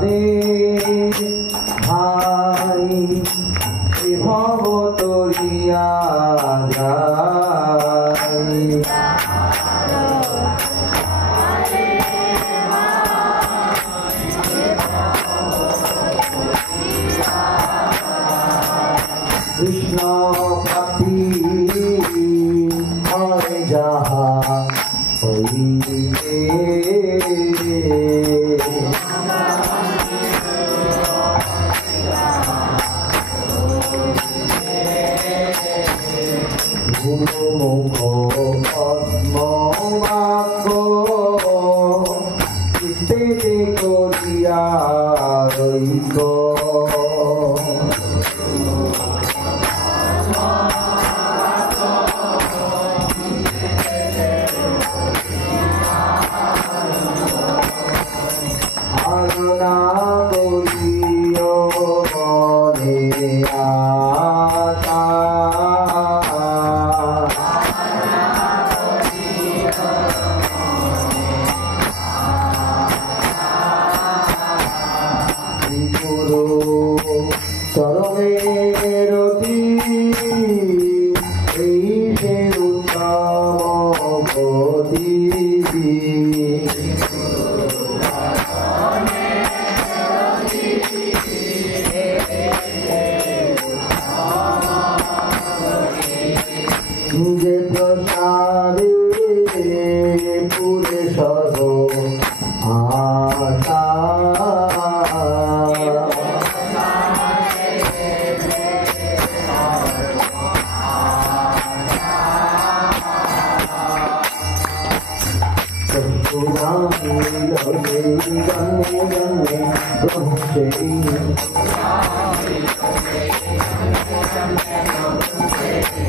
দে ভাই ভব তরিয়া যায় কৃষ্ণ পাপি হয় যাহা হইবে গুরুমুখ পদ্ম বাক্য চিত্তে করিয়া রইব আরনা করিও মনে আশা চরণের এই সে উত্তম গতি যে প্রসাদে পুরে সর্ব আশা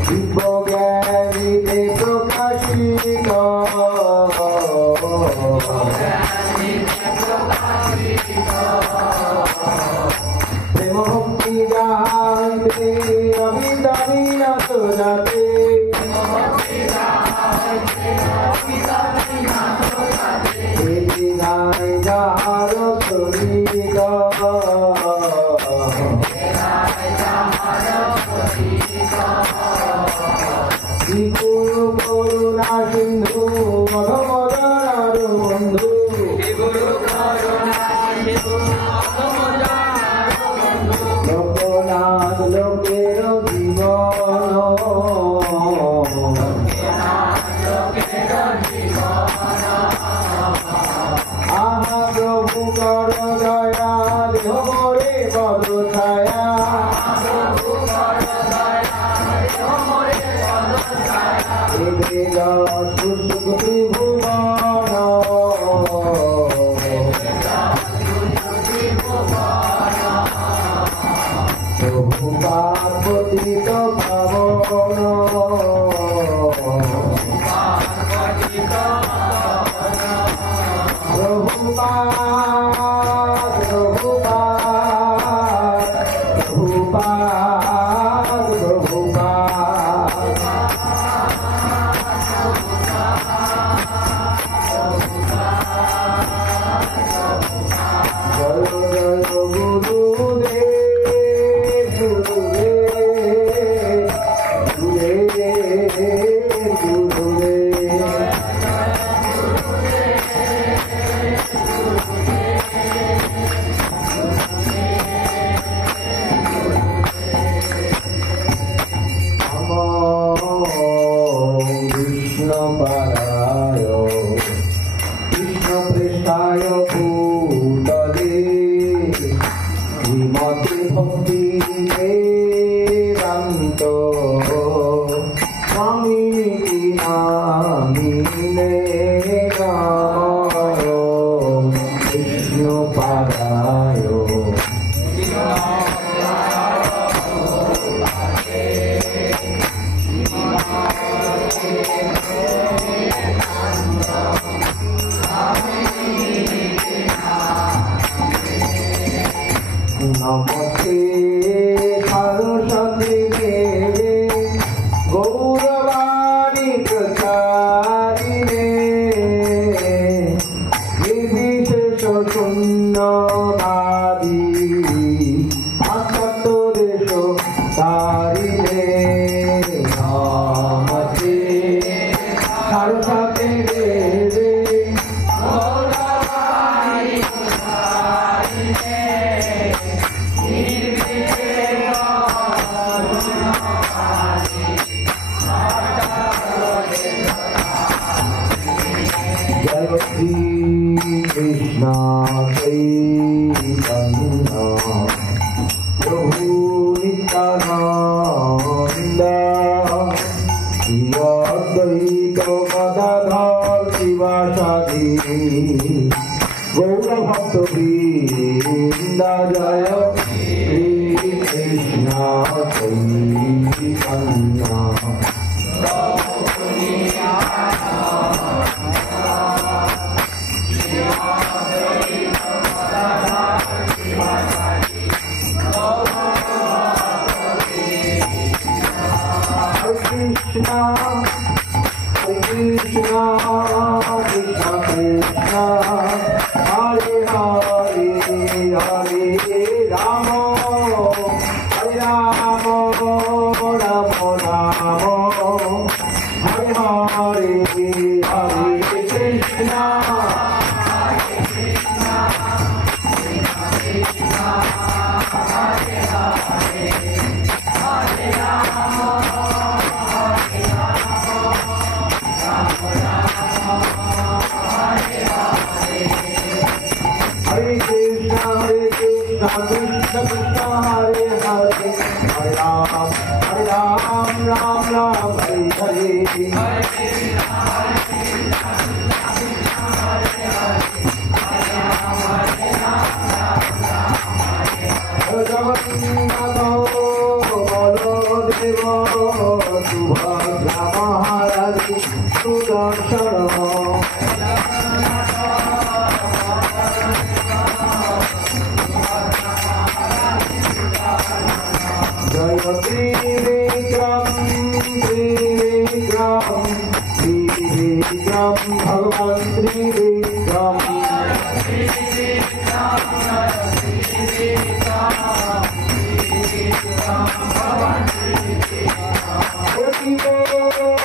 দিব্যজ্ঞানীতে প্রকাশিত প্রেম ভক্তি যাইতে অবিদানি নাথ যাতে যার শরীর গুরু করুণা সিন্ধু মধুমদার বন্ধু লোকনাথ লোকের জীবন আহা প্রভু কর দয়া দেহ মোরে পদ ছায়া প্রভু পার্বতীত পাবন শূন্য Krishna Chaitanya Prabhu Nityananda Shri Advaita Gadadhar Sivasadi Gaura Bhakta Vrinda Jaya Shri Krishna Chaitanya Krishna, Krishna, Krishna, Krishna, Hare Hare, Hare Rama, Hare Rama, Rama Rama, Hare Hare, Hare Krishna. Hare Krishna, Krishna Krishna, Hare Hare, Hare Ram, Ram Ram, Hare Hare. Subhadra Maharaj Sudarshana Jaya Trivikram Bhagavan Trivikram Hare